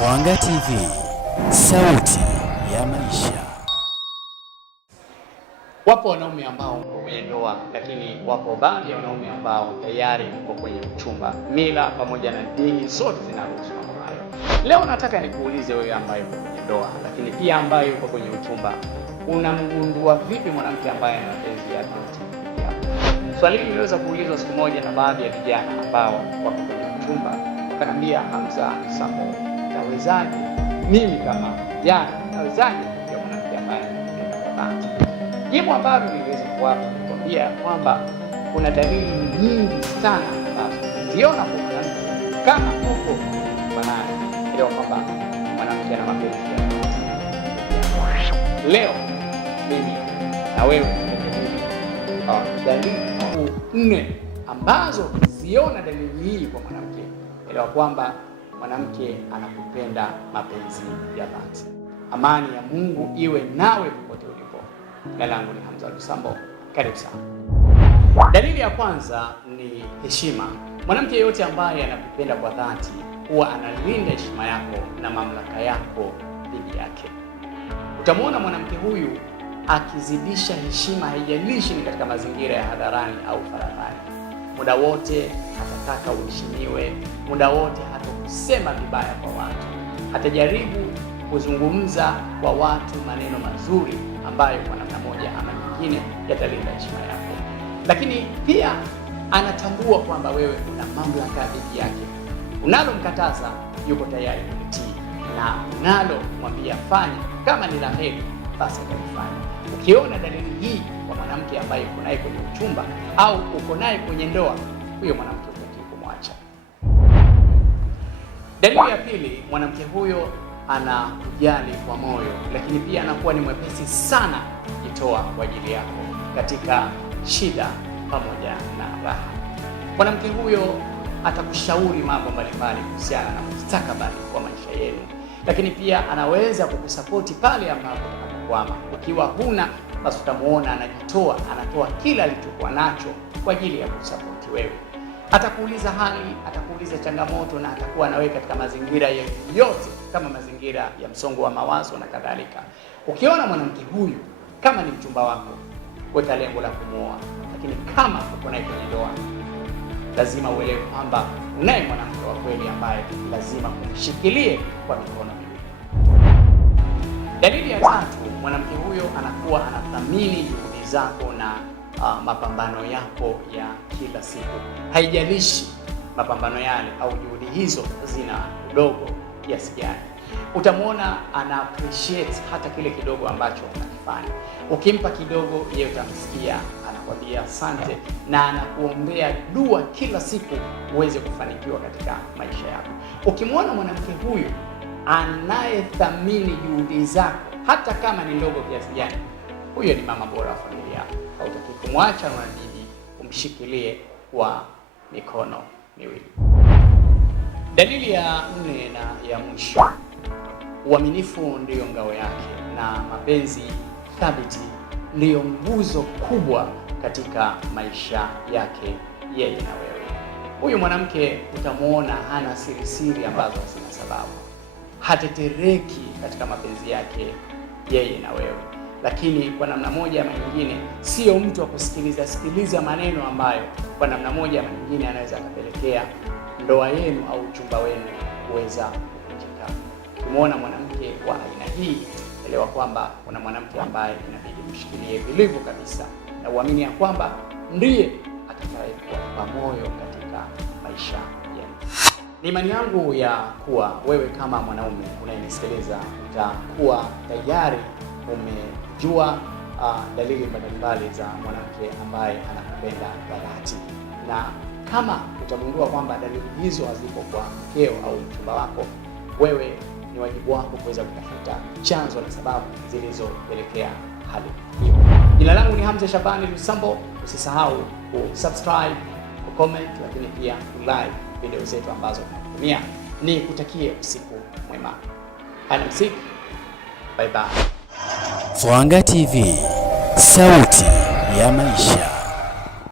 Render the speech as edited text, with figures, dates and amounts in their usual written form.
Swanga TV, sauti ya maisha. Wapo wanaume ambao wako kwenye ndoa, lakini wapo baadhi ya wanaume ambao tayari wako kwenye uchumba. Mila pamoja na dini zote zinaruhusu mambo hayo. Leo nataka nikuulize wewe ambaye uko kwenye ndoa, lakini pia ambaye uko kwenye uchumba, unamgundua vipi mwanamke ambaye ana mapenzi ya dhati? Swali hili niliweza kuulizwa siku moja na baadhi ya vijana ambao wako kwenye uchumba. Wakaniambia, Hamza Sambo, nawezaje mimi kama kijana, nawezaje ya mwanamke ambaye anapenda kwa dhati? Jibu ambalo niliweza kuambia kwamba kuna dalili nyingi sana ambazo ziona kwa mwanamke kama huko banani, ndio kwamba mwanamke ana mapenzi ya dhati. Leo mimi na wewe tunajadili dalili 4 ambazo ziona dalili hii kwa mwanamke, elewa kwamba mwanamke anakupenda mapenzi ya dhati. Amani ya Mungu iwe nawe popote ulipo. Jina langu ni Hamza Sambo, karibu sana. Dalili ya kwanza ni heshima. Mwanamke yeyote ambaye anakupenda kwa dhati huwa analinda heshima yako na mamlaka yako dhidi yake. Utamwona mwanamke huyu akizidisha heshima, haijalishi ni katika mazingira ya hadharani au faraghani. Muda wote atataka uheshimiwe, muda wote hatakusema vibaya kwa watu, atajaribu kuzungumza kwa watu maneno mazuri ambayo kwa namna moja ama nyingine yatalinda heshima yako. Lakini pia anatambua kwamba wewe una mamlaka dhidi yake. Unalomkataza yuko tayari kutii, na unalomwambia fanya kama ni la heri basi atalifanya. Ukiona dalili hii kwa mwanamke ambaye uko naye kwenye uchumba au uko naye kwenye ndoa, huyo mwanamke hutakiwi kumwacha. Dalili ya pili, mwanamke huyo anakujali kwa moyo, lakini pia anakuwa ni mwepesi sana kujitoa kwa ajili yako katika shida pamoja na raha. Mwanamke huyo atakushauri mambo mbalimbali kuhusiana na mustakabali wa maisha yenu, lakini pia anaweza kukusapoti pale ambapo utakapokwama. Ukiwa huna, basi utamuona anajitoa, anatoa kila alichokuwa nacho kwa ajili ya kusapoti wewe. Atakuuliza hali, atakuuliza changamoto, na atakuwa nawe katika mazingira yote kama mazingira ya msongo wa mawazo na kadhalika. Ukiona mwanamke huyu kama ni mchumba wako, weka lengo la kumuoa, lakini kama uko naye kwenye ndoa, lazima uelewe kwamba unaye mwanamke wa kweli ambaye lazima kumshikilie kwa mikono miwili. Dalili ya tatu, mwanamke huyo anakuwa anathamini juhudi zako na mapambano yako ya kila siku. Haijalishi mapambano yale au juhudi hizo zina udogo kiasi gani, utamwona ana appreciate hata kile kidogo ambacho unakifanya. Ukimpa kidogo, yeye utamsikia anakwambia asante, na anakuombea dua kila siku uweze kufanikiwa katika maisha yako. Ukimwona mwanamke huyu anayethamini juhudi zako hata kama ni ndogo kiasi gani, huyo ni mama bora wa familia yako. Hautaki kumwacha, unabidi umshikilie kwa mikono miwili. Dalili ya 4 na ya mwisho, uaminifu ndiyo ngao yake na mapenzi thabiti ndiyo nguzo kubwa katika maisha yake yeye na wewe. Huyu mwanamke utamuona hana siri ambazo hazina sababu, hatetereki katika mapenzi yake yeye na wewe. Lakini kwa namna moja ama nyingine, sio mtu wa kusikiliza maneno ambayo kwa namna moja ama nyingine anaweza akapelekea ndoa yenu au uchumba wenu kuweza kuvunjika. Ukimwona mwanamke wa aina hii, elewa kwamba kuna mwanamke ambaye inabidi mshikilie vilivyo kabisa, na uamini ya kwamba ndiye atakayekuwa pamoja katika maisha yenu. Ni imani yangu ya kuwa wewe kama mwanaume unayenisikiliza utakuwa tayari umejua dalili mbalimbali za mwanamke ambaye anakupenda kwa dhati, na kama utagundua kwamba dalili hizo hazipo kwa mkeo au mchumba wako, wewe ni wajibu wako kuweza kutafuta chanzo na sababu zilizopelekea hali hiyo. Jina langu ni Hamza Shabani Sambo. Usisahau kusubscribe, kucomment, lakini pia kulike video zetu ambazo tunatumia. Ni kutakie usiku mwema. Alamsik. Bye bye. Swanga TV, sauti ya maisha.